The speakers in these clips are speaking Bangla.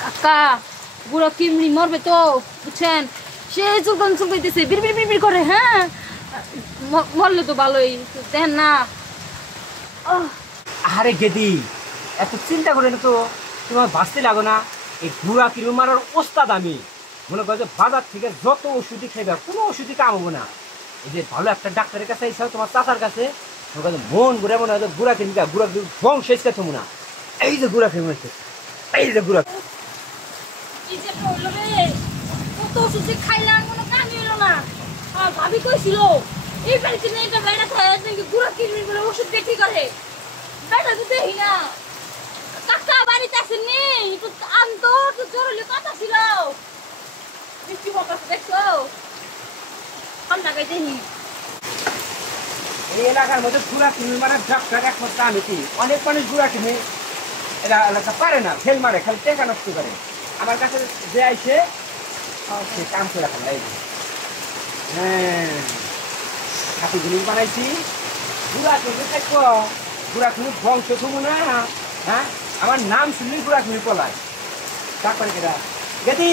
কাকা বুড়ো কিমড়ি মরবে তো বুঝছেন, সে চুলকাইতেছে, বিড় বিড় বিড় করে। হ্যাঁ মরলে তো ভালোই, দেখেন না। আরে গেদি, এত চিন্তা করে না তো, তোমার বাঁচতে লাগো না। এই ঘোড়া কিলো মারার ওস্তাদ আমি। মনে করো যে বাজার থেকে যত ওষুধই খাইবে কোনো ওষুধই কাম হবো না। এই যে ভালো একটা ডাক্তারের কাছে এসে তোমার চাচার কাছে মনে করো মন ঘুরে মনে হয় গুড়া কিনবি, গুড়া বং শেষ কাছে না। এই যে গুড়া খেয়ে মনে, এই যে গুড়া কত ওষুধ খাইলাম কোনো কামই হলো না। ভাবি কইছিল এই বাড়িতে নেই এটা বেড়া খায় নাকি গুড়া কিনবি বলে ওষুধ বিক্রি করে। বেটা তো দেখি না। কাকা বাড়িতে আসেননি, একটু আনতো, একটু জরুরি কথা ছিল। বৃষ্টি বকাছে দেখছো, ঠান্ডা গাই দেখি। এই এলাকার মধ্যে গুড়া কিনবি মানে ডাক্তার একমাত্র আমি। কি অনেক মানুষ গুড়া কিনে এরা এলাকা পারে না, ফেল মারে, খালি টেকা নষ্ট করে। আমার কাছে যে আইসে সে কাম করে রাখেন। হ্যাঁ, হাতি জিনিস বানাইছি। গুড়া কিনবে থাকবো, গুড়া কিনে বংশ থবো না। হ্যাঁ, আমার নাম শুনলি গুড়া কিনে পলায়। তারপরে কেটা গেতি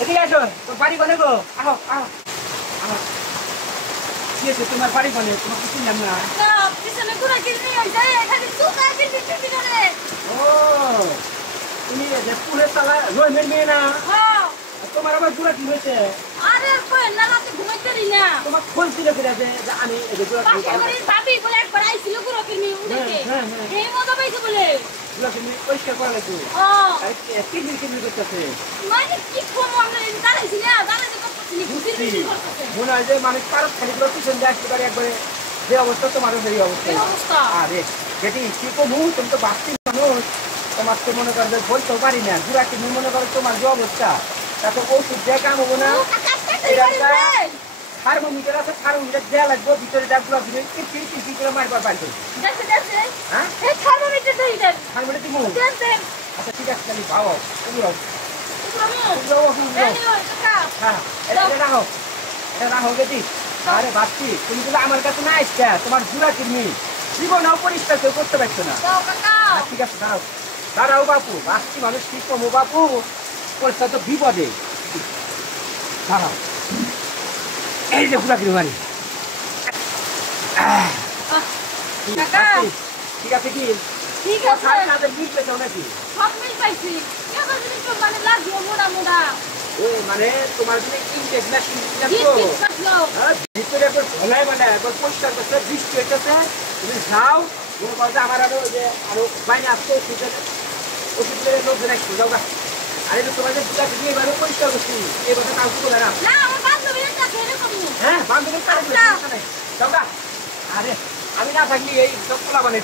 এদিকে আসো, তোর বাড়ি বনে গো, আহ আহ আহ কি আছে তোমার বাড়ি বনে? তোমার কিছু নাম না। পিছনে গুড়া কিনবি যায় খালি চুকা কিনবি কিনবি করে। ও তুমি যে পুরে তালা রই মেয়ে না? হ্যাঁ, তোমার আবার গুড়া কি হয়েছে? আরে কই না, রাতে ঘুমাইতে পারি না। তোমার ফোন ছিল কিনা যে আমি এই যে গুড়া পাশে বাড়ির ভাবি বলে একবার আইছিল গুড়া কিনবি উঠেছে। এই মজা পাইছে বলে গুড়া কিনে পরিষ্কার করা লাগবে। আরে কিডনি কিডনি করতেছে মানে কি করবো আমরা, দাঁড়াইছি না, দাঁড়াইতে করতেছি মনে হয় যে মানে কারো খালি করে পিছন দিয়ে আসতে পারে একবারে। যে অবস্থা তোমারও সেই অবস্থা। আরে যেটি কি করবো, তুমি তো বাঁচছি মানুষ, তোমার তো মনে করবে বলতেও পারি না। গুড়া কিনে মনে করো তোমার যে অবস্থা, তাতে ওষুধ দিয়ে কাম হবো না। থার্মোমিটার আছে, থার্মোমিটার দেওয়া লাগবে ভিতরে, যা গুড়া কিনে কি করে মারবার পারবে। হ্যাঁ, থার্মোমিটার দিব। আচ্ছা ঠিক আছে, তাহলে ভাও তুমি রাখো। হ্যাঁ, এটা রাখো, এটা রাখো গেছি। আরে বাচ্চি, তুমি যদি আমার কাছে না আসতে, তোমার গুড়া কিনবি জীবনেও পরিষ্কার কেউ করতে পারছো না। ঠিক আছে, দাঁড়াও দাঁড়াও বাপু, বাচ্চি মানুষ কি কমো বাপু, পরিষ্কার তো বিপদে। দাঁড়াও, এই যে গুড়া কিনবি বাড়ি। ঠিক আছে কি? ঠিক আছে, মিল পেয়েছো নাকি? সব মিল পাইছি। মানে লাগলো মোড়া মোড়া। ও মানে তোমার জন্য ইনটেক মেশিন ভিতরে একবার ধোলাই মানে একবার পরিষ্কার করতে বৃষ্টি হইতেছে। তুমি যাও, মনে করো যে আমার আরো যে আরো বাইরে আসতো ওষুধের লোকজন একটু যাও গা। আর এটা তোমার যে দুটা দিয়ে এবারে পরিষ্কার করছি, এই কথা কাউকে বলে না। হ্যাঁ, বান্ধবীর কাজ যাও গা। আরে আমি না থাকলে এই সব খোলা মানে